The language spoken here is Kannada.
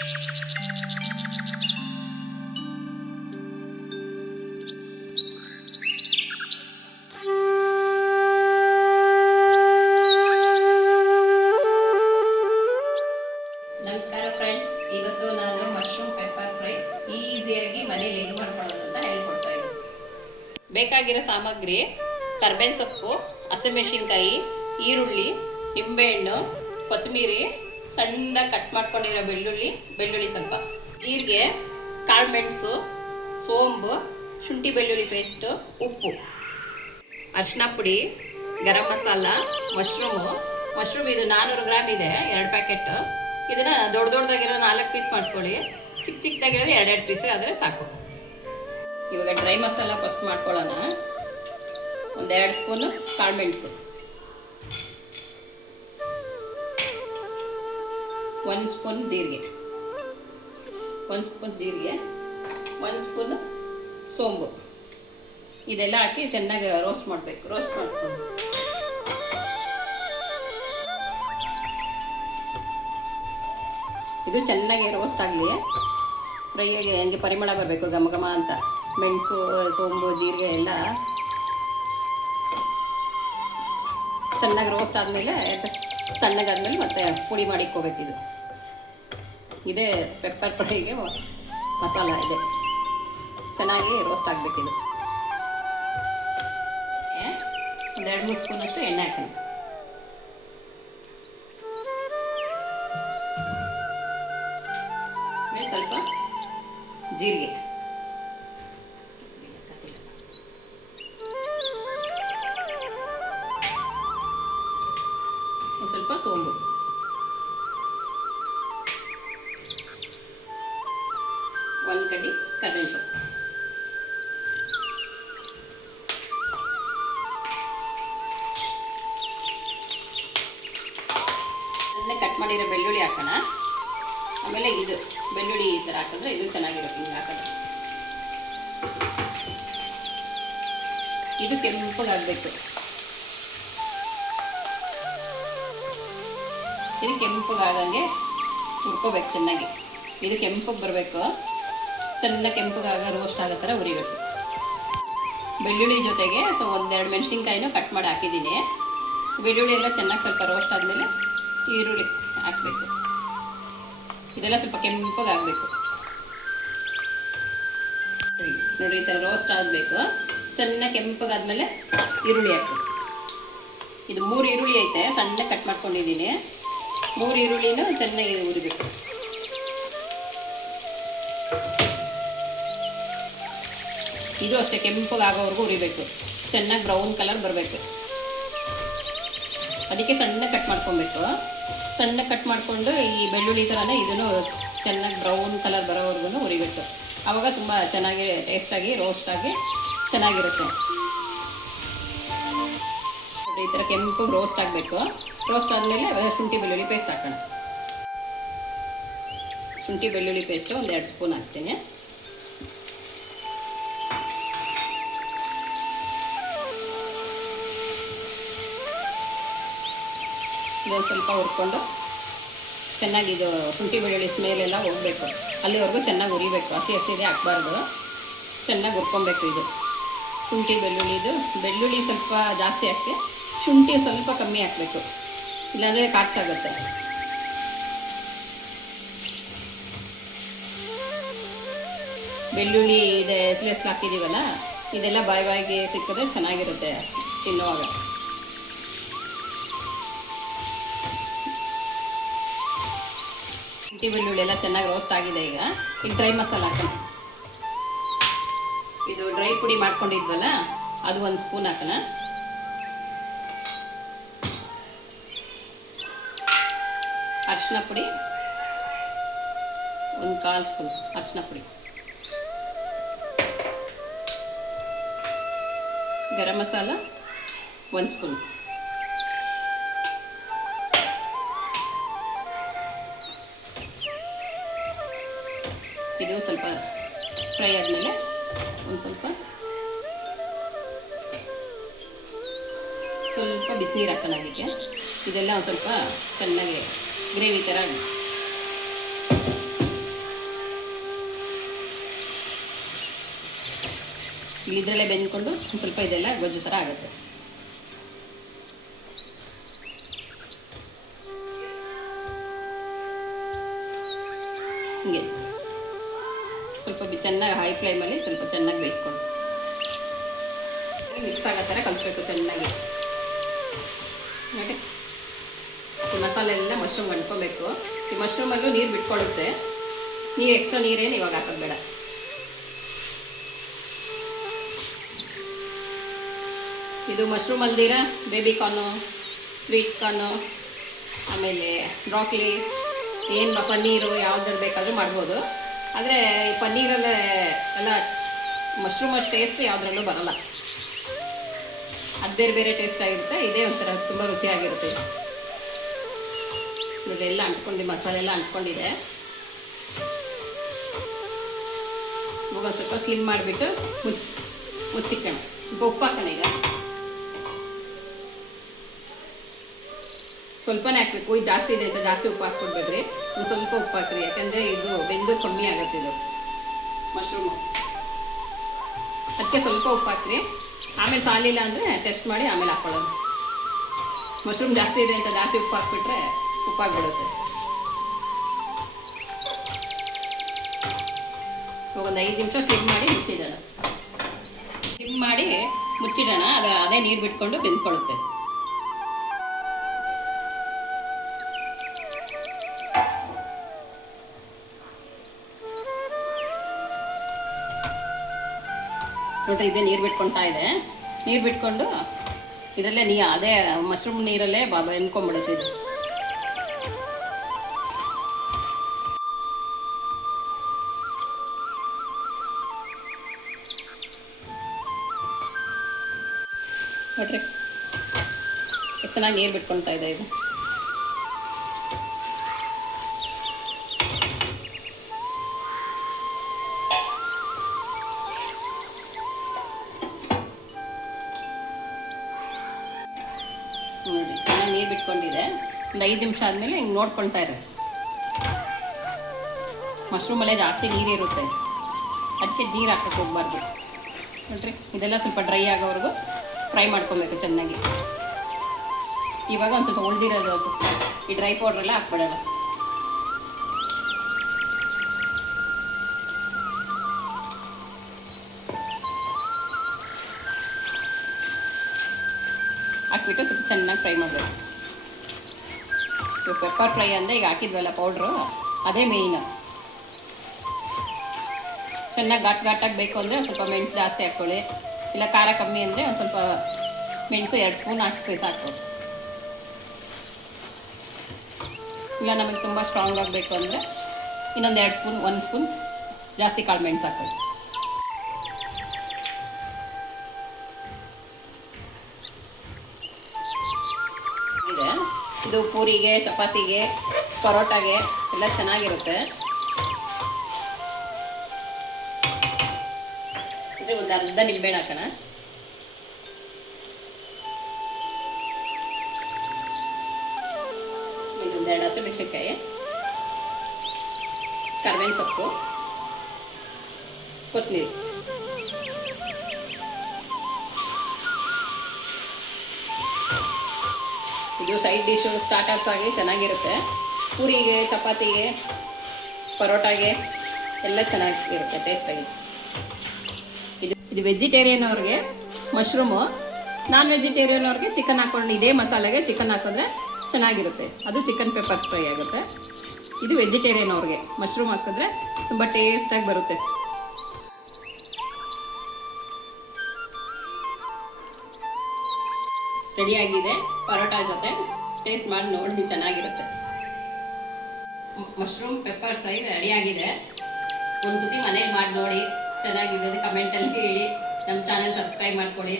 ನಮಸ್ಕಾರ ಫ್ರೆಂಡ್ಸ್, ಇವತ್ತು ನಾನು ಮಶ್ರೂಮ್ ಪೆಪ್ಪರ್ ಫ್ರೈ ಈಸಿಯಾಗಿ ಮನೇಲಿ ಹೇಗೆ ಮಾಡ್ಕೊಳ್ಳೋದು ಅಂತ ಹೇಳ್ಕೊಡ್ತಾ ಇದ್ದೀನಿ. ಬೇಕಾಗಿರೋ ಸಾಮಗ್ರಿ: ಕರ್ಬೇವಿನ ಸೊಪ್ಪು, ಹಸಿಮೆಣಸಿನ್ಕಾಯಿ, ಈರುಳ್ಳಿ, ನಿಂಬೆಹಣ್ಣು, ಕೊತ್ತಂಬರಿ, ಸಣ್ಣದಾಗಿ ಕಟ್ ಮಾಡ್ಕೊಂಡಿರೋ ಬೆಳ್ಳುಳ್ಳಿ ಸ್ವಲ್ಪ, ಜೀರಿಗೆ, ಕಾಳು ಮೆಣಸು, ಸೋಂಬು, ಶುಂಠಿ ಬೆಳ್ಳುಳ್ಳಿ ಪೇಸ್ಟು, ಉಪ್ಪು, ಅರಿಶಿನ ಪುಡಿ, ಗರಂ ಮಸಾಲ, ಮಶ್ರೂಮ್ ಇದು 400 ಗ್ರಾಮ್ ಇದೆ, 2 ಪ್ಯಾಕೆಟ್. ಇದನ್ನು ದೊಡ್ಡದಾಗಿರೋ 4 ಪೀಸ್ ಮಾಡ್ಕೊಳ್ಳಿ, ಚಿಕ್ಕದಾಗಿರೋದು 2 ಪೀಸ್ ಆದರೆ ಸಾಕು. ಇವಾಗ ಡ್ರೈ ಮಸಾಲ ಫಸ್ಟ್ ಮಾಡ್ಕೊಳ್ಳೋಣ. 1-2 ಸ್ಪೂನು ಕಾಳು ಮೆಣಸು, 1 ಸ್ಪೂನ್ ಜೀರಿಗೆ, 1 ಸ್ಪೂನು ಸೋಂಬು, ಇದೆಲ್ಲ ಹಾಕಿ ಚೆನ್ನಾಗಿ ರೋಸ್ಟ್ ಮಾಡ್ಕೊಂಡು ಇದು ಚೆನ್ನಾಗಿ ರೋಸ್ಟ್ ಆಗಲಿ. ಫ್ರೈಯಾಗಿ ಹಂಗೆ ಪರಿಮಳ ಬರಬೇಕು, ಘಮ ಅಂತ. ಮೆಣಸು, ಸೋಂಬು, ಜೀರಿಗೆ ಎಲ್ಲ ಚೆನ್ನಾಗಿ ರೋಸ್ಟ್ ಆದಮೇಲೆ ತಣ್ಣಗಾದ್ಮೇಲೆ ಮತ್ತೆ ಪುಡಿ ಮಾಡಿಕ್ಕೋಬೇಕು. ಇದೇ ಪೆಪ್ಪರ್ ಫ್ರೈಗೆ ಮಸಾಲ ಇದೆ. ಚೆನ್ನಾಗಿ ರೋಸ್ಟ್ ಆಗಬೇಕಿದು. 1-2-3 ಸ್ಪೂನಷ್ಟು ಎಣ್ಣೆ ಹಾಕೋಣ. ಸ್ವಲ್ಪ ಜೀರಿಗೆ, ಸ್ವಲ್ಪ ಸೋಂಬು, ಒಂದು ಕಡ್ಡಿ ಕರ್ಬೇವಿನ ಸೊಪ್ಪು, ಕಟ್ ಮಾಡಿರೋ ಬೆಳ್ಳುಳ್ಳಿ ಹಾಕೋಣ. ಆಮೇಲೆ ಇದು ಬೆಳ್ಳುಳ್ಳಿ ಈ ಥರ ಹಾಕಿದ್ರೆ ಇದು ಚೆನ್ನಾಗಿರುತ್ತೆ. ಹಿಂಗೆ ಹಾಕಿದ್ರೆ ಇದು ಕೆಂಪಗಾಗಬೇಕು. ಇದು ಕೆಂಪಗಾಗಂಗೆ ಹುರ್ಕೋಬೇಕು ಚೆನ್ನಾಗಿ. ಇದು ಕೆಂಪಗೆ ಬರಬೇಕು, ಚೆನ್ನಾಗಿ ಕೆಂಪಗಾಗ ರೋಸ್ಟ್ ಆಗೋ ಥರ ಹುರಿಬೇಕು. ಬೆಳ್ಳುಳ್ಳಿ ಜೊತೆಗೆ 1-2 ಮೆಣಸಿನ್ಕಾಯಿನೂ ಕಟ್ ಮಾಡಿ ಹಾಕಿದ್ದೀನಿ. ಬೆಳ್ಳುಳ್ಳಿ ಎಲ್ಲ ಚೆನ್ನಾಗಿ ಸ್ವಲ್ಪ ರೋಸ್ಟ್ ಆದಮೇಲೆ ಈರುಳ್ಳಿ ಹಾಕಬೇಕು. ಇದೆಲ್ಲ ಸ್ವಲ್ಪ ಕೆಂಪಗಾಗಬೇಕು ನೋಡಿ, ಈ ಥರ ರೋಸ್ಟ್ ಆಗಬೇಕು. ಚೆನ್ನಾಗಿ ಕೆಂಪಗಾದ್ಮೇಲೆ ಈರುಳ್ಳಿ ಹಾಕಬೇಕು. ಇದು 3 ಈರುಳ್ಳಿ ಐತೆ, ಸಣ್ಣ ಕಟ್ ಮಾಡ್ಕೊಂಡಿದ್ದೀನಿ. 3 ಈರುಳ್ಳಿನೂ ಚೆನ್ನಾಗಿ ಹುರಿಬೇಕು. ಇದು ಅಷ್ಟೇ ಕೆಂಪಗಾಗೋವರೆಗೂ ಹುರಿಬೇಕು. ಚೆನ್ನಾಗಿ ಬ್ರೌನ್ ಕಲರ್ ಬರಬೇಕು. ಅದಕ್ಕೆ ಸಣ್ಣ ಕಟ್ ಮಾಡ್ಕೊಬೇಕು. ಸಣ್ಣ ಕಟ್ ಮಾಡಿಕೊಂಡು ಈ ಬೆಳ್ಳುಳ್ಳಿ ಥರನೇ ಇದನ್ನು ಚೆನ್ನಾಗಿ ಬ್ರೌನ್ ಕಲರ್ ಬರೋವರೆಗೂ ಹುರಿಬೇಕು. ಆವಾಗ ತುಂಬ ಚೆನ್ನಾಗಿ ಟೇಸ್ಟಾಗಿ ರೋಸ್ಟಾಗಿ ಚೆನ್ನಾಗಿರುತ್ತೆ. ಈ ಥರ ಕೆಂಪಗೆ ರೋಸ್ಟ್ ಆಗಬೇಕು. ರೋಸ್ಟ್ ಆದಮೇಲೆ ಶುಂಠಿ ಬೆಳ್ಳುಳ್ಳಿ ಪೇಸ್ಟ್ ಹಾಕೋಣ. ಶುಂಠಿ ಬೆಳ್ಳುಳ್ಳಿ ಪೇಸ್ಟು 1-2 ಸ್ಪೂನ್ ಹಾಕ್ತೀನಿ. ಇದೊಂದು ಸ್ವಲ್ಪ ಹುರ್ಕೊಂಡು ಚೆನ್ನಾಗಿ ಇದು ಶುಂಠಿ ಬೆಳ್ಳುಳ್ಳಿ ಸ್ಮೇಲೆಲ್ಲ ಹೋಗಬೇಕು. ಅಲ್ಲಿವರೆಗೂ ಚೆನ್ನಾಗಿ ಹುರಿಬೇಕು. ಹಸಿದೆ ಹಾಕ್ಬಾರ್ದು, ಚೆನ್ನಾಗಿ ಹುರ್ಕೊಬೇಕು. ಇದು ಶುಂಠಿ ಬೆಳ್ಳುಳ್ಳಿ ಸ್ವಲ್ಪ ಜಾಸ್ತಿ ಹಾಕಿ, ಶುಂಠಿ ಸ್ವಲ್ಪ ಕಮ್ಮಿ ಹಾಕಬೇಕು, ಇಲ್ಲಾಂದರೆ ಕಾಟಾಗುತ್ತೆ. ಬೆಳ್ಳುಳ್ಳಿ ಇದೆ ಎಸ್ಲೆಸ್ ಹಾಕಿದ್ದೀವಲ್ಲ, ಇದೆಲ್ಲ ಬಾಯಿಗೆ ಸಿಕ್ಕಿದ್ರೆ ಚೆನ್ನಾಗಿರುತ್ತೆ ತಿನ್ನುವಾಗ. ಶುಂಠಿ ಬೆಳ್ಳುಳ್ಳಿ ಎಲ್ಲ ಚೆನ್ನಾಗಿ ರೋಸ್ಟ್ ಆಗಿದೆ. ಈಗ ಡ್ರೈ ಮಸಾಲ ಹಾಕೋಣ. ಇದು ಡ್ರೈ ಪುಡಿ ಮಾಡ್ಕೊಂಡಿದ್ವಲ್ಲ, ಅದು 1 ಸ್ಪೂನ್ ಹಾಕೋಣ. ಅರಿಶಿನ ಪುಡಿ 1/4 ಸ್ಪೂನ್ ಅರಿಶಿನ ಪುಡಿ, ಗರಂ ಮಸಾಲ 1 ಸ್ಪೂನ್, ಇದು ಸ್ವಲ್ಪ ಫ್ರೈ ಆದಮೇಲೆ ಒಂದು ಸ್ವಲ್ಪ ಬಿಸಿನೀರು ಹಾಕೋಣ. ಅದಕ್ಕೆ ಇದೆಲ್ಲ ಒಂದು ಸ್ವಲ್ಪ ಚೆನ್ನಾಗಿ ಗ್ರೇವಿ ಥರ ಇದರಲ್ಲೇ ಬೆಂದ್ಕೊಂಡು ಸ್ವಲ್ಪ ಇದೆಲ್ಲ ಗೊಜ್ಜು ಥರ ಆಗುತ್ತೆ. ಹೀಗೆ ಸ್ವಲ್ಪ ಚೆನ್ನಾಗಿ ಹೈ ಫ್ಲೇಮಲ್ಲಿ ಸ್ವಲ್ಪ ಚೆನ್ನಾಗಿ ಬೇಯಿಸ್ಕೊಂಡು ಮಿಕ್ಸ್ ಆಗೋ ಥರ ಕಲಿಸ್ಬೇಕು ಚೆನ್ನಾಗಿ. ನೋಡಿ ಈ ಮಸಾಲೆ ಎಲ್ಲ ಮಶ್ರೂಮ್ ಅಂಟ್ಕೊಬೇಕು. ಈ ಮಶ್ರೂಮಲ್ಲೂ ನೀರು ಬಿಟ್ಕೊಳ್ಳುತ್ತೆ. ನೀವು ಎಕ್ಸ್ಟ್ರಾ ನೀರೇನು ಇವಾಗ ಹಾಕೋದು ಬೇಡ. ಇದು ಮಶ್ರೂಮ್ ಅಲ್ದಿರ ಬೇಬಿ ಕಾರ್ನು, ಸ್ವೀಟ್ ಕಾರ್ನು, ಆಮೇಲೆ ಬ್ರಾಕ್ಲಿ, ಏನು ಪನ್ನೀರು ಯಾವ್ದು ಬೇಕಾದರೂ ಮಾಡ್ಬೋದು. ಆದರೆ ಈ ಪನ್ನೀರಲ್ಲೇ ಎಲ್ಲ ಮಶ್ರೂಮ್ ಅಷ್ಟು ಟೇಸ್ಟ್ ಯಾವುದ್ರಲ್ಲೂ ಬರೋಲ್ಲ. ಅದು ಬೇರೆ ಬೇರೆ ಟೇಸ್ಟ್ ಆಗಿರುತ್ತೆ. ಇದೇ ಒಂಥರ ತುಂಬ ರುಚಿಯಾಗಿರುತ್ತೆ. ನೋಡಿ ಎಲ್ಲ ಅಂಟ್ಕೊಂಡು ಮಸಾಲೆ ಎಲ್ಲ ಅಂಟ್ಕೊಂಡಿದೆ. ಇವಾಗ ಸ್ವಲ್ಪ ಸ್ಲಿಮ್ ಮಾಡಿಬಿಟ್ಟು ಮುಚ್ಚಿಕ್ಕಣ. ಸ್ವಲ್ಪ ಉಪ್ಪು ಹಾಕೋಣ. ಈಗ ಸ್ವಲ್ಪನೇ ಹಾಕ್ಬೇಕು. ಇದು ಜಾಸ್ತಿ ಇದೆ ಅಂತ ಜಾಸ್ತಿ ಉಪ್ಪು ಹಾಕ್ಕೊಡ್ಬೇಡ್ರಿ. ಒಂದು ಸ್ವಲ್ಪ ಉಪ್ಪು ಹಾಕ್ರಿ, ಯಾಕಂದರೆ ಇದು ಬೆಂದು ಕಮ್ಮಿ ಆಗುತ್ತೆ ಇದು ಮಶ್ರೂಮು. ಅದಕ್ಕೆ ಸ್ವಲ್ಪ ಉಪ್ಪು ಹಾಕ್ರಿ. ಆಮೇಲೆ ಸಾಲಿಲ್ಲ ಅಂದರೆ ಟೆಸ್ಟ್ ಮಾಡಿ ಆಮೇಲೆ ಹಾಕ್ಕೊಳ್ಳೋದು. ಮಶ್ರೂಮ್ ಜಾಸ್ತಿ ಇದೆ ಅಂತ ಜಾಸ್ತಿ ಉಪ್ಪು ಹಾಕ್ಬಿಟ್ರೆ ಉಪ್ಪಾಗ್ಬಿಡುತ್ತೆ. ಒಂದು 5 ನಿಮಿಷ ಸ್ಲಿಮ್ ಮಾಡಿ ಮುಚ್ಚಿಡೋಣ. ಸ್ಲಿಮ್ ಮಾಡಿ ಮುಚ್ಚಿಡೋಣ. ಅದೇ ನೀರು ಬಿಟ್ಕೊಂಡು ಬೆಂದ್ಕೊಳ್ಳುತ್ತೆ. ನೋಡ್ರಿ ಇದೇ ನೀರು ಬಿಟ್ಕೊಳ್ತಾ ಇದೆ. ನೀರು ಬಿಟ್ಕೊಂಡು ಇದರಲ್ಲೇ ಅದೇ ಮಶ್ರೂಮ್ ನೀರಲ್ಲೇ ಬೆಂದ್ಕೊಂಡ್ಬಿಡುತ್ತೆ ಇದು. ನೋಡ್ರಿ ಎಷ್ಟು ಚೆನ್ನಾಗಿ ನೀರು ಬಿಟ್ಕೊಳ್ತಾ ಇದೆ ಇದು. ನೋಡಿ ಚೆನ್ನಾಗಿ ನೀರು ಬಿಟ್ಕೊಂಡಿದೆ. ಒಂದು 5 ನಿಮಿಷ ಆದಮೇಲೆ ಹಿಂಗೆ ನೋಡ್ಕೊಳ್ತಾ ಇರ್ರಿ. ಮಶ್ರೂಮಲ್ಲೇ ಜಾಸ್ತಿ ನೀರಿರುತ್ತೆ, ಅದಕ್ಕೆ ನೀರು ಹಾಕಕ್ಕೆ ಹೋಗ್ಬಾರ್ದು. ನೋಡ್ರಿ ಇದೆಲ್ಲ ಸ್ವಲ್ಪ ಡ್ರೈ ಆಗೋವರೆಗೂ ಫ್ರೈ ಮಾಡ್ಕೊಬೇಕು ಚೆನ್ನಾಗಿ. ಇವಾಗ ಒಂದು ಸ್ವಲ್ಪ ಉಳಿದಿರೋದು ಈ ಡ್ರೈ ಪೌಡ್ರೆಲ್ಲ ಹಾಕ್ಬಿಡೋಣ. ಹಾಕ್ಬಿಟ್ಟು ಸ್ವಲ್ಪ ಚೆನ್ನಾಗಿ ಫ್ರೈ ಮಾಡಬೇಕು. ಪೆಪ್ಪರ್ ಫ್ರೈ ಅಂದರೆ ಈಗ ಹಾಕಿದ್ವಲ್ಲ ಪೌಡ್ರು, ಅದೇ ಮೇಯ್ನು. ಚೆನ್ನಾಗಿ ಘಾಟಾಗಿ ಬೇಕು ಅಂದರೆ ಒಂದು ಸ್ವಲ್ಪ ಮೆಣಸು ಜಾಸ್ತಿ ಹಾಕ್ಕೊಳ್ಳಿ. ಇಲ್ಲ ಖಾರ ಕಮ್ಮಿ ಅಂದರೆ ಒಂದು ಸ್ವಲ್ಪ ಮೆಣಸು 2 ಸ್ಪೂನ್ ಹಾಕಿ ಸಾಕು. ಇಲ್ಲ ನಮಗೆ ತುಂಬ ಸ್ಟ್ರಾಂಗ್ ಆಗಬೇಕು ಅಂದರೆ ಇನ್ನೊಂದು 2 ಸ್ಪೂನ್ 1 ಸ್ಪೂನ್ ಜಾಸ್ತಿ ಕಾಳು ಮೆಣಸು ಹಾಕೊಳ್ಳಿ. ಇದು ಪೂರಿಗೆ, ಚಪಾತಿಗೆ, ಪರೋಟಾಗೆ ಎಲ್ಲ ಚೆನ್ನಾಗಿರುತ್ತೆ. ಇದು ಒಂದು ಅರ್ಧ ನಿಂಬೆಹಣ್ಣು ಹಾಕೋಣ. ಇದೊಂದು 2 ಹಸಿಮೆಣಸಿನಕಾಯಿ, ಕರಿಬೇವಿನ ಸೊಪ್ಪು, ಕೊತ್ತಂಬರಿ. ಇದು ಸೈಡ್ ಡಿಶು ಸ್ಟಾರ್ಟರ್ಸ್ ಆಗಿ ಚೆನ್ನಾಗಿರುತ್ತೆ. ಪೂರಿಗೆ, ಚಪಾತಿಗೆ, ಪರೋಟಾಗೆ ಎಲ್ಲ ಚೆನ್ನಾಗಿರುತ್ತೆ ಟೇಸ್ಟಾಗಿ. ಇದು ವೆಜಿಟೇರಿಯನ್ ಅವ್ರಿಗೆ ಮಶ್ರೂಮು, ನಾನ್ ವೆಜಿಟೇರಿಯನ್ ಅವ್ರಿಗೆ ಚಿಕನ್ ಹಾಕ್ಕೊಂಡು ಇದೇ ಮಸಾಲೆಗೆ ಚಿಕನ್ ಹಾಕಿದ್ರೆ ಚೆನ್ನಾಗಿರುತ್ತೆ. ಅದು ಚಿಕನ್ ಪೆಪ್ಪರ್ ಫ್ರೈ ಆಗುತ್ತೆ. ಇದು ವೆಜಿಟೇರಿಯನ್ ಅವ್ರಿಗೆ ಮಶ್ರೂಮ್ ಹಾಕಿದ್ರೆ ತುಂಬ ಟೇಸ್ಟಾಗಿ ಬರುತ್ತೆ. ರೆಡಿಯಾಗಿದೆ. ಪರೋಟಾ ಜೊತೆ ಟೇಸ್ಟ್ ಮಾಡಿ ನೋಡಿ, ಚೆನ್ನಾಗಿರುತ್ತೆ. ಮಶ್ರೂಮ್ ಪೆಪ್ಪರ್ ಫ್ರೈ ರೆಡಿಯಾಗಿದೆ. ಒಂದ್ಸತಿ ಮನೇಲಿ ಮಾಡಿ ನೋಡಿ, ಚೆನ್ನಾಗಿದೆ ಕಮೆಂಟಲ್ಲಿ ಹೇಳಿ. ನಮ್ಮ ಚಾನಲ್ ಸಬ್ಸ್ಕ್ರೈಬ್ ಮಾಡ್ಕೊಳ್ಳಿ.